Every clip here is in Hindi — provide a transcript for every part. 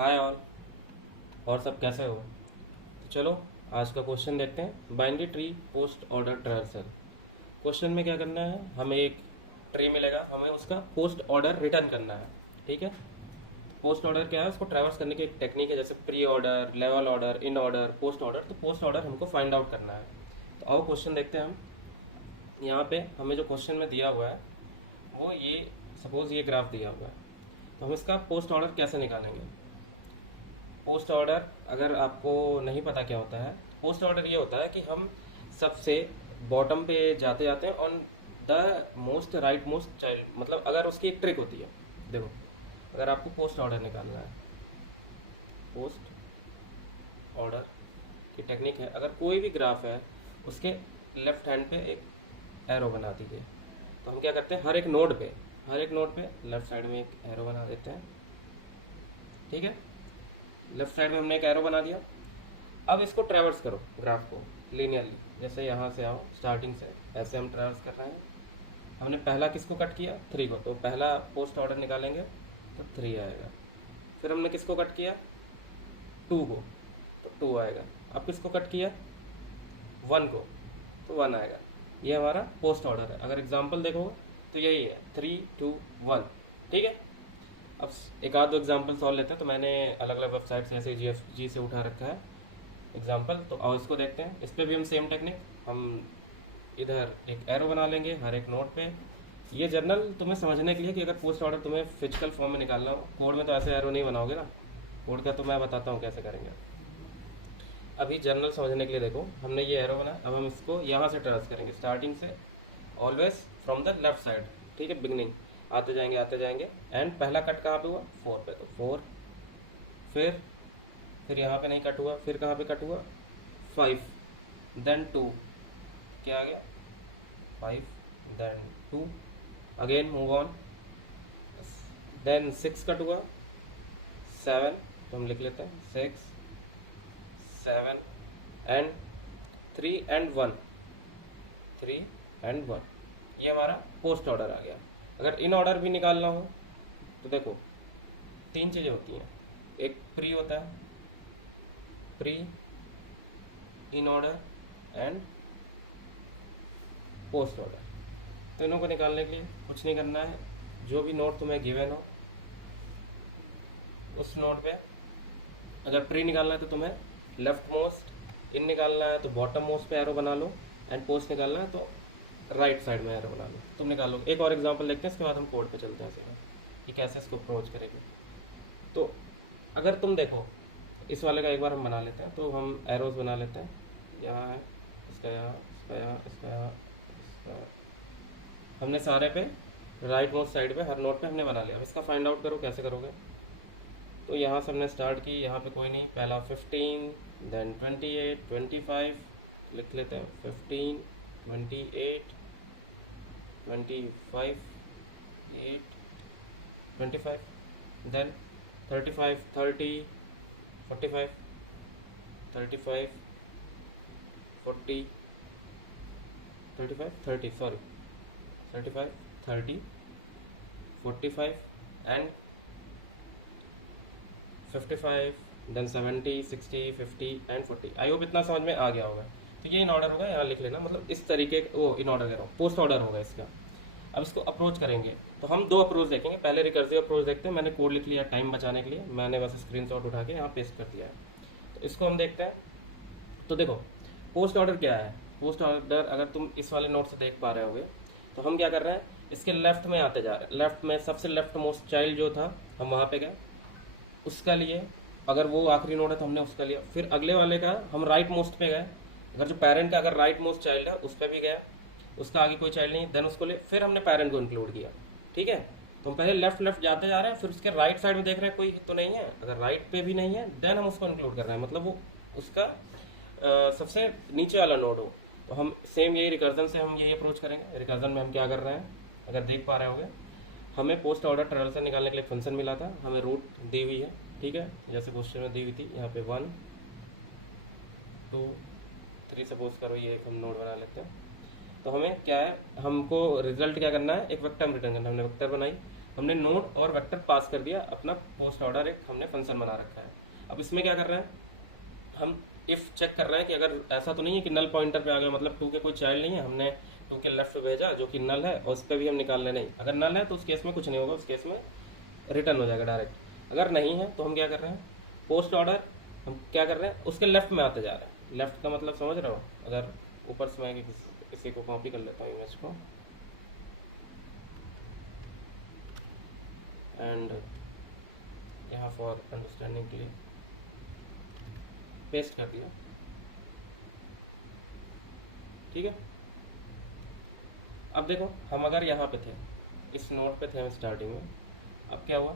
Hi all. और सब कैसे हो? तो चलो आज का क्वेश्चन देखते हैं। Binary tree post order traversal. Question में क्या करना है, हमें एक ट्री मिलेगा, हमें उसका पोस्ट ऑर्डर रिटर्न करना है। ठीक है। पोस्ट ऑर्डर क्या है, उसको ट्रैवर्स करने की एक टेक्निक है, जैसे pre order, level order, in order, post order. तो पोस्ट ऑर्डर हमको फाइंड आउट करना है। तो आओ क्वेश्चन देखते हैं हम। यहाँ पे हमें जो क्वेश्चन में दिया हुआ है वो ये, सपोज ये ग्राफ दिया हुआ है, तो हम इसका पोस्ट ऑर्डर कैसे निकालेंगे। पोस्ट ऑर्डर अगर आपको नहीं पता क्या होता है, पोस्ट ऑर्डर ये होता है कि हम सबसे बॉटम पे जाते जाते हैं on the most right most child. मतलब अगर उसकी एक ट्रिक होती है, देखो, अगर आपको पोस्ट ऑर्डर निकालना है, पोस्ट ऑर्डर की टेक्निक है, अगर कोई भी ग्राफ है उसके लेफ्ट हैंड पे एक एरो बना दीजिए। तो हम क्या करते हैं, हर एक नोड पे लेफ्ट साइड में एक एरो बना देते हैं। ठीक है। लेफ्ट साइड में हमने एक एरो बना दिया। अब इसको ट्रैवर्स करो ग्राफ को लीनियरली, जैसे यहाँ से आओ स्टार्टिंग से, ऐसे हम ट्रैवर्स कर रहे हैं। हमने पहला किसको कट किया, 3 को, तो पहला पोस्ट ऑर्डर निकालेंगे तो 3 आएगा। फिर हमने किसको कट किया, 2 को, तो 2 आएगा। अब किसको कट किया, 1 को, तो 1 आएगा। ये हमारा पोस्ट ऑर्डर है। अगर एग्जाम्पल देखो तो यही है, 3 2 1। ठीक है। अब एक आध दो एग्जाम्पल सॉल्व लेते हैं। तो मैंने अलग अलग वेबसाइट से ऐसे जी से उठा रखा है एग्जाम्पल, तो और इसको देखते हैं। इस पर भी हम सेम टेक्निक, हम इधर एक एरो बना लेंगे हर एक नोट पे। ये जर्नल तुम्हें समझने के लिए कि अगर पोस्ट ऑर्डर तुम्हें फिजिकल फॉर्म में निकालना हो, कोड में तो ऐसे एरो नहीं बनाओगे ना, कोड का तो मैं बताता हूँ कैसे करेंगे। अभी जर्नल समझने के लिए देखो, हमने ये एरो बना, अब हम इसको यहाँ से ट्रेस करेंगे, स्टार्टिंग से, always from the left side. ठीक है, बिगनिंग, आते जाएंगे एंड पहला कट कहाँ पे हुआ, 4 पे, तो 4। फिर यहाँ पे नहीं कट हुआ, फिर कहाँ पे कट हुआ, 5, देन 2, क्या आ गया, 5, then 2, again move on, then 6 cut हुआ, 7, तो हम लिख लेते हैं 6 7 एंड 3 एंड 1, 3 एंड 1। ये हमारा पोस्ट ऑर्डर आ गया। अगर इन ऑर्डर भी निकालना हो तो देखो, 3 चीज़ें होती हैं, एक प्री होता है, pre, in order and post order. तो इनों को निकालने के लिए कुछ नहीं करना है, जो भी नोट तुम्हें गिवन हो उस नोट पे, अगर प्री निकालना है तो तुम्हें लेफ्ट मोस्ट, इन निकालना है तो बॉटम मोस्ट पे एरो बना लो, एंड पोस्ट निकालना है तो राइट साइड में एरो बना लो। तुम निकालो। एक और एग्जांपल देखते हैं, इसके बाद हम कोड पे चलते हैं सीधा कि कैसे इसको अप्रोच करेंगे। तो अगर तुम देखो, इस वाले का एक बार हम बना लेते हैं। तो हम एरोज बना लेते हैं, यहाँ है, इसका यहाँ, इसका यहाँ, इसका यहाँ, इसका। हमने सारे पे राइट मोस्ट साइड पे हर नोट पे हमने बना लिया। अब इसका फाइंड आउट करो, कैसे करोगे। तो यहाँ से हमने स्टार्ट की, यहाँ पे कोई नहीं, पहला 15, देन 28, 25, लिख लेते हैं 15, 28, 25, 8, 25, then 35, 30, 45, 35, 40, 35, 30, sorry, 35, 30, 45 and 55, then 70, 60, 50 and 40। I hope इतना समझ में आ गया होगा। तो ये इन ऑर्डर होगा, यहाँ लिख लेना, मतलब इस तरीके, वो इन ऑर्डर कह रहा हूँ, पोस्ट ऑर्डर होगा इसका। अब इसको अप्रोच करेंगे तो हम 2 अप्रोच देखेंगे। पहले रिकर्सिव अप्रोच देखते हैं, मैंने कोड लिख लिया टाइम बचाने के लिए, मैंने बस स्क्रीनशॉट उठा के यहाँ पेस्ट कर दिया है। तो इसको हम देखते हैं। तो देखो, पोस्ट ऑर्डर क्या है। पोस्ट ऑर्डर अगर तुम इस वाले नोट से देख पा रहे होगे, तो हम क्या कर रहे हैं, इसके लेफ्ट में आते जा रहे हैं। लेफ्ट में सबसे लेफ्ट मोस्ट चाइल्ड जो था, हम वहाँ पे गए, उसका लिए। अगर वो आखिरी नोड है तो हमने उसका लिया। फिर अगले वाले का हम राइट मोस्ट पे गए, अगर जो पेरेंट का अगर राइट मोस्ट चाइल्ड है उस पर भी गया, उसका आगे कोई चाइल्ड नहीं, देन उसको ले, फिर हमने पेरेंट को इंक्लूड किया। ठीक है। तो हम पहले लेफ्ट लेफ्ट जाते जा रहे हैं, फिर उसके राइट साइड में देख रहे हैं कोई तो नहीं है, अगर राइट पे भी नहीं है देन हम उसको इंक्लूड कर रहे हैं, मतलब वो उसका सबसे नीचे वाला नोड हो। तो हम सेम यही रिकर्जन से हम यही अप्रोच करेंगे। रिकर्जन में हम क्या कर रहे हैं, अगर देख पा रहे होंगे, हमें पोस्ट ऑर्डर ट्रेवर्सल निकालने के लिए फंक्शन मिला था, हमें रूट दी हुई है। ठीक है, जैसे क्वेश्चन में दी हुई थी, यहाँ पे 1 2 3 सपोज करो, ये एक हम नोड बना लेते हैं। तो हमें क्या है, हमको रिजल्ट क्या करना है, एक वेक्टर रिटर्न करना है। हमने वेक्टर बनाई, हमने नोड और वेक्टर पास कर दिया, अपना पोस्ट ऑर्डर एक हमने फंक्शन बना रखा है। अब इसमें क्या कर रहे हैं, हम इफ चेक कर रहे हैं कि अगर ऐसा तो नहीं है कि नल पॉइंटर पे आ गया, मतलब 2 के कोई चाइल्ड नहीं है, हमने 2 के लेफ्ट पे भेजा जो कि नल है और उस पर भी हम निकालने नहीं। अगर नल है तो उस केस में कुछ नहीं होगा, उस केस में रिटर्न हो जाएगा डायरेक्ट। अगर नहीं है तो हम क्या कर रहे हैं, पोस्ट ऑर्डर हम क्या कर रहे हैं, उसके लेफ्ट में आते जा रहे हैं। लेफ्ट का मतलब समझ रहे हो, अगर ऊपर से मैं किसी को कॉपी कर लेता हूँ इमेज को एंड यहाँ फॉर अंडरस्टैंडिंग के लिए पेस्ट कर दिया, ठीक है। अब देखो हम अगर यहाँ पे थे, इस नोड पे थे हम स्टार्टिंग में, अब क्या हुआ,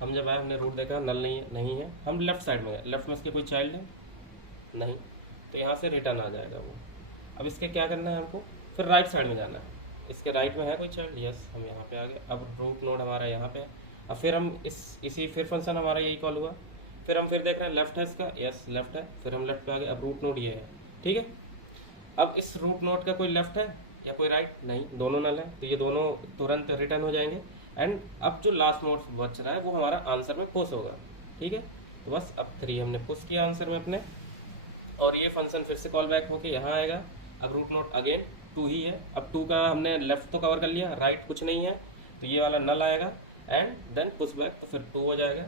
हम जब आए हमने रूट देखा नल नहीं है, हम लेफ्ट साइड में गए, लेफ्ट में इसके कोई चाइल्ड है नहीं, तो यहाँ से रिटर्न आ जाएगा वो। अब इसके क्या करना है हमको, फिर राइट साइड में जाना है, इसके राइट में है कोई चाइल्ड, यस हम यहाँ पे आ गए। अब रूट नोड हमारा यहाँ पे है, अब फिर हम इसी फिर फंक्शन हमारा यही कॉल हुआ, फिर हम फिर देख रहे हैं लेफ्ट है इसका, यस लेफ्ट है, फिर हम लेफ्ट पे आ गए। अब रूट नोड ये है, ठीक है। अब इस रूट नोड का कोई लेफ्ट है या कोई राइट, नहीं, दोनों नल है, तो ये दोनों तुरंत रिटर्न हो जाएंगे। एंड अब जो लास्ट नोड बच रहा है वो हमारा आंसर में पुश होगा, ठीक है। तो बस अब 3 हमने पुश किया आंसर में अपने, और ये फंक्शन फिर से कॉल बैक होके यहाँ आएगा। अब रूट नोड अगेन 2 ही है, अब 2 का हमने लेफ्ट तो कवर कर लिया, राइट कुछ नहीं है, तो ये वाला नल आएगा एंड देन पुश बैक, तो फिर 2 हो जाएगा।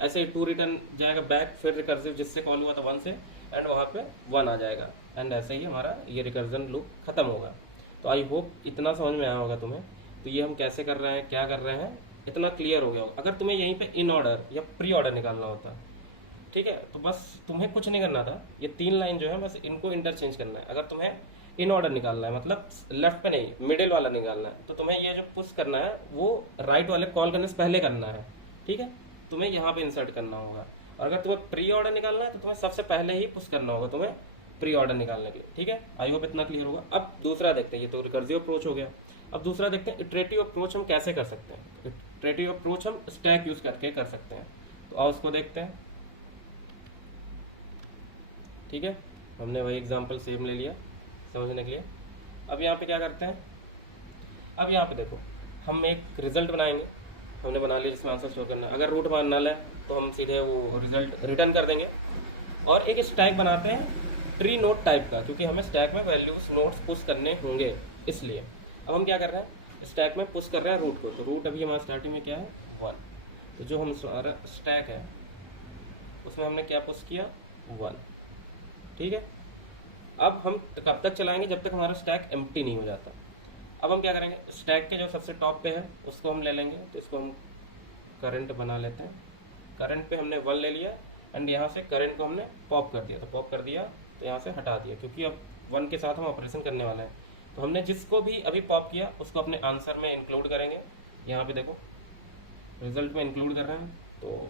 ऐसे ही 2 रिटर्न जाएगा बैक, फिर रिकर्सिव जिससे कॉल हुआ था 1 से, एंड वहाँ पे 1 आ जाएगा, एंड ऐसे ही हमारा ये रिकर्जन लूप खत्म होगा। तो आई होप इतना समझ में आया होगा तुम्हें। तो ये हम कैसे कर रहे हैं, क्या कर रहे हैं, इतना क्लियर हो गया होगा। अगर तुम्हें यहीं पे इन ऑर्डर या प्री ऑर्डर निकालना होता, ठीक है, तो बस तुम्हें कुछ नहीं करना था, ये 3 लाइन जो है बस इनको इंटरचेंज करना है। अगर तुम्हें इन ऑर्डर निकालना है, मतलब लेफ्ट पे नहीं मिडिल वाला निकालना है, तो तुम्हें ये जो पुश करना है वो राइट वाले कॉल करने से पहले करना है, ठीक है, तुम्हें यहाँ पे इंसर्ट करना होगा। और अगर तुम्हें प्री ऑर्डर निकालना है तो तुम्हें सबसे पहले ही पुश करना होगा तुम्हें प्री ऑर्डर निकालने के लिए, ठीक है। आई होप इतना क्लियर होगा। अब दूसरा देखते हैं, ये तो रिकर्सिव अप्रोच हो गया। अब दूसरा देखते हैं इटरेटिव अप्रोच हम कैसे कर सकते हैं। इटरेटिव अप्रोच हम स्टैक यूज करके कर सकते हैं, तो आओ उसको देखते हैं, ठीक है। हमने वही एग्जांपल सेम ले लिया समझने के लिए। अब यहाँ पे क्या करते हैं, अब यहाँ पे देखो हम एक रिजल्ट बनाएंगे, हमने बना लिया जिसमें आंसर शो करना है। अगर रूट हमारा नल है तो हम सीधे वो रिजल्ट रिटर्न कर देंगे। और एक स्टैक बनाते हैं ट्री नोड टाइप का, क्योंकि हमें स्टैक में वैल्यूज नोट्स पुश करने होंगे इसलिए। अब हम क्या कर रहे हैं, स्टैक में पुश कर रहे हैं रूट को, तो रूट अभी हमारा स्टार्टिंग में क्या है 1, तो जो हम स्टैक है उसमें हमने क्या पुश किया 1, ठीक है। अब हम कब तक चलाएंगे, जब तक हमारा स्टैक एम्प्टी नहीं हो जाता। अब हम क्या करेंगे, स्टैक के जो सबसे टॉप पे है उसको हम ले लेंगे, तो इसको हम करंट बना लेते हैं। करंट पे हमने 1 ले लिया एंड यहाँ से करंट को हमने पॉप कर दिया, तो पॉप कर दिया तो यहाँ से हटा दिया, क्योंकि अब 1 के साथ हम ऑपरेशन करने वाले हैं। तो हमने जिसको भी अभी पॉप किया उसको अपने आंसर में इंक्लूड करेंगे। यहाँ पे देखो रिजल्ट में इंक्लूड कर रहे हैं, तो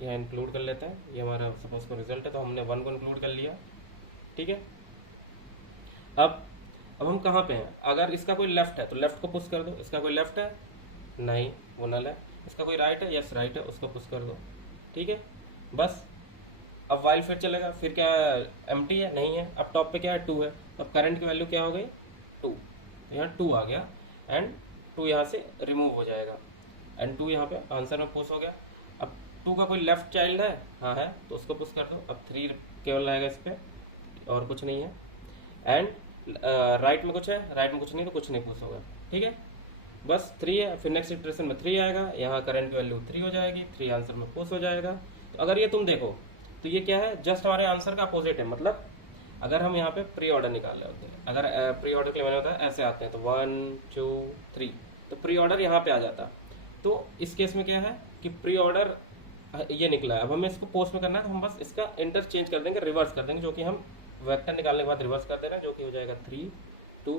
यहाँ इंक्लूड कर लेते हैं। ये हमारा सपोज को रिजल्ट है, तो हमने 1 को इंक्लूड कर लिया, ठीक है। अब हम कहाँ पे हैं, अगर इसका कोई लेफ्ट है तो लेफ्ट को पुश कर दो, इसका कोई लेफ्ट है नहीं वो नल है, इसका कोई राइट है यस राइट है, उसको पुश कर दो, ठीक है। बस अब वाइल फिर चलेगा, फिर क्या एम्प्टी है नहीं है, अब टॉप पे क्या है 2 है, अब करंट की वैल्यू क्या हो गई 2, तो यहाँ 2 आ गया एंड 2 यहाँ से रिमूव हो जाएगा एंड 2 यहाँ पे आंसर में पुश हो गया। अब 2 का कोई लेफ्ट चाइल्ड है, हाँ है, तो उसको पुश कर दो। अब 3 केवल आएगा इस पर और कुछ नहीं है, एंड राइट में कुछ है, राइट में कुछ नहीं, तो कुछ नहीं पुश होगा, ठीक है। बस 3 है, फिर नेक्स्ट इटरेशन में 3 आएगा, यहाँ करंट की वैल्यू 3 हो जाएगी, 3 आंसर में पुश हो जाएगा। तो अगर ये तुम देखो तो ये क्या है, जस्ट हमारे आंसर का अपोजिट है। मतलब अगर हम यहाँ पे प्री ऑर्डर निकाल रहे होते हैं, अगर प्री ऑर्डर के लिए मैंने होता है ऐसे आते हैं, तो 1 2 3, तो प्री ऑर्डर यहाँ पे आ जाता। तो इस केस में क्या है कि प्री ऑर्डर ये निकला है, अब हमें इसको पोस्ट में करना है, तो हम बस इसका इंटरचेंज कर देंगे, रिवर्स कर देंगे, जो कि हम वेक्टर निकालने के बाद रिवर्स कर दे रहे हैं, जो कि हो जाएगा 3 2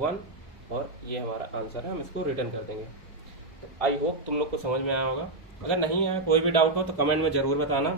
1, और ये हमारा आंसर है, हम इसको रिटर्न कर देंगे। तो आई होप तुम लोग को समझ में आया होगा। अगर नहीं आया, कोई भी डाउट हो तो कमेंट में ज़रूर बताना।